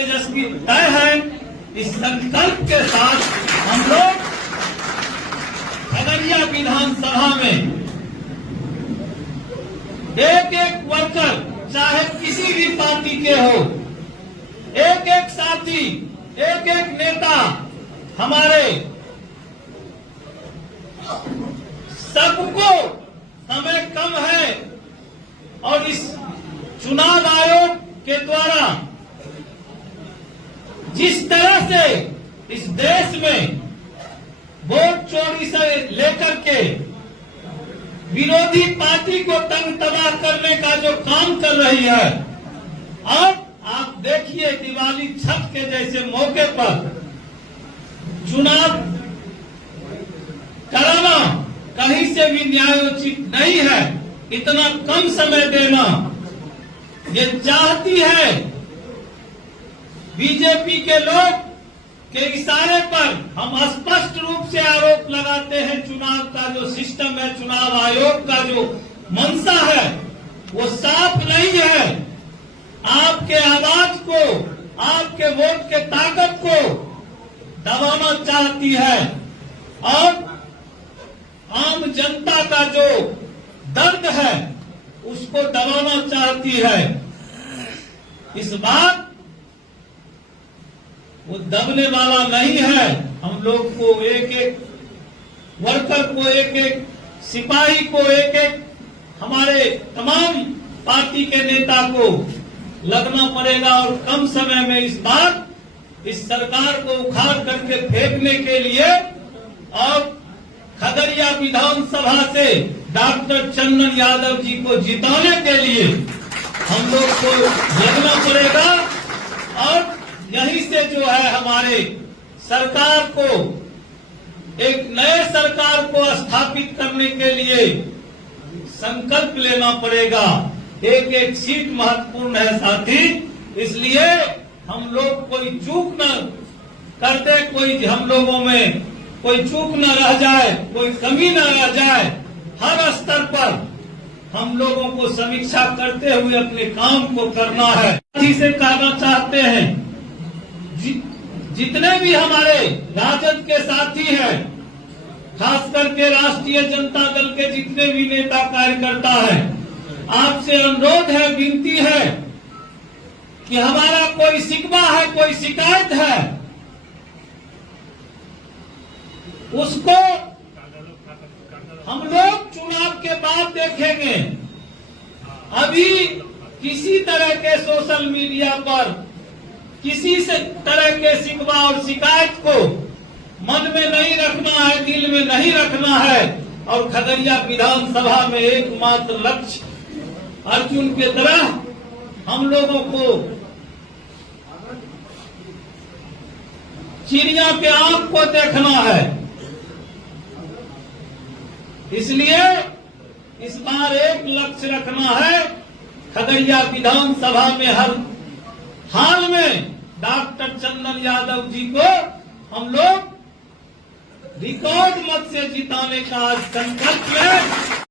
तेजस्वी तय है। इस संकल्प के साथ हम लोग खगड़िया विधानसभा में एक एक वर्कर, चाहे किसी भी पार्टी के हो, एक एक साथी, एक एक नेता, हमारे सबको समय कम है और इस चुनाव आयोग के द्वारा जिस तरह से इस देश में वोट चोरी से लेकर के विरोधी पार्टी को तंग तबाह करने का जो काम कर रही है, अब आप देखिए दिवाली छठ के जैसे मौके पर चुनाव कराना कहीं से भी न्यायोचित नहीं है। इतना कम समय देना, ये चाहती है बीजेपी के लोग के इशारे पर हम स्पष्ट रूप से आरोप लगाते हैं। चुनाव का जो सिस्टम है, चुनाव आयोग का जो मंशा है, वो साफ नहीं है। आपके आवाज को, आपके वोट के ताकत को दबाना चाहती है और आम जनता का जो दर्द है उसको दबाना चाहती है। इस बात वो दबने वाला नहीं है। हम लोग को एक एक वर्कर को, एक एक सिपाही को, एक एक हमारे तमाम पार्टी के नेता को लगना पड़ेगा और कम समय में इस बार इस सरकार को उखाड़ करके फेंकने के लिए और खगड़िया विधानसभा से डॉक्टर चंदन यादव जी को जिताने के लिए हम लोग को लगना पड़ेगा। और यहीं से जो है हमारे सरकार को, एक नए सरकार को स्थापित करने के लिए संकल्प लेना पड़ेगा। एक एक सीट महत्वपूर्ण है साथी, इसलिए हम लोग कोई चूक न कर दे, कोई हम लोगों में कोई चूक न रह जाए, कोई कमी न रह जाए। हर स्तर पर हम लोगों को समीक्षा करते हुए अपने काम को करना है। इसी से कहना चाहते हैं, जितने भी हमारे राजद के साथी हैं, खास करके राष्ट्रीय जनता दल के जितने भी नेता कार्यकर्ता हैं, आपसे अनुरोध है, विनती है कि हमारा कोई शिकवा है, कोई शिकायत है, उसको हम लोग चुनाव के बाद देखेंगे। अभी किसी तरह के सोशल मीडिया पर किसी से तरह के शिकवा और शिकायत को मन में नहीं रखना है, दिल में नहीं रखना है। और खगड़िया विधानसभा में एकमात्र लक्ष्य अर्जुन के तरह हम लोगों को चिड़िया के आंख को देखना है। इसलिए इस बार एक लक्ष्य रखना है, खगड़िया विधानसभा में हर हाल में डॉक्टर चंदन यादव जी को हम लोग रिकॉर्ड मत से जिताने का संकल्प लें।